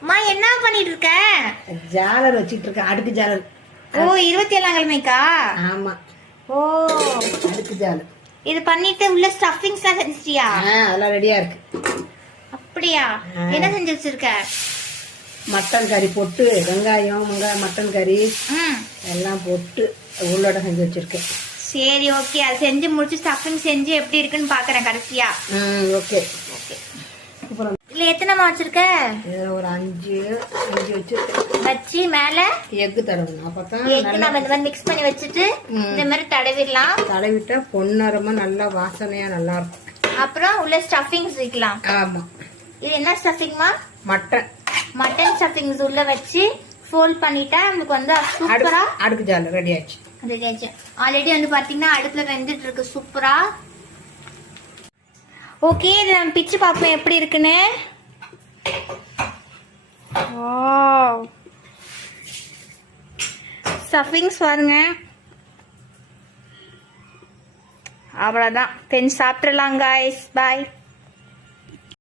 அம்மா என்ன பண்ணிட்டு இருக்க? ஜாலர் வச்சிட்டு இருக்க, அடுக்கு ஜாலர். ஓ 27ஆம் கிழமைக்கா? ஆமா. ஓ அடுக்கு ஜாலர். இது பண்ணிட்டு உள்ள ஸ்டஃபிங்ஸ் எல்லாம் செஞ்சிட்டியா? அதெல்லாம் ரெடியா இருக்கு. அப்படியா? என்ன செஞ்சு வச்சிருக்க? மட்டன் கறி போட்டு வெங்காயம் மட்டன் கறி எல்லாம் போட்டு உள்ளோட செஞ்சு வச்சிருக்கேன். சரி ஓகே, அது செஞ்சு முடிச்சு ஸ்டஃபிங் செஞ்சு எப்படி இருக்குன்னு பாக்குறேன் கடைசியா. ஓகே. இல்ல எத்தனைமா வச்சிருக்க? ஒரு 5 வச்சிருக்கேன். வச்சு மேல எக்கு தடவணும். அப்பதான் எக்கு நம்ம இந்த மாதிரி மிக்ஸ் பண்ணி வச்சுட்டு இந்த மாதிரி தடவிடலாம். தடவிட்டா பொன்னரமா நல்லா வாசனையா நல்லா இருக்கும். அப்புறம் உள்ள ஸ்டஃபிங்ஸ் வைக்கலாம். ஆமா. இது என்ன ஸ்டஃபிங்மா? மட்டன் ஸ்டஃபிங்ஸ் உள்ள வச்சு ஃபோல்ட் பண்ணிட்டா நமக்கு வந்து சூப்பரா அடுக்கு ஜாலர் ரெடி ஆயிடுச்சு. ஆல்ரெடி வந்து பாத்தீங்கன்னா அடுப்புல வெந்துட்டு இருக்கு சூப்பரா. ஓகே, இது நம்ம பிச்சு பார்ப்போம் எப்படி இருக்குன்னு. ஸ்டஃபிங்ஸ் பாருங்க. அவ்வளோதான், சாப்பிட்றலாம் காய்ஸ். பாய்.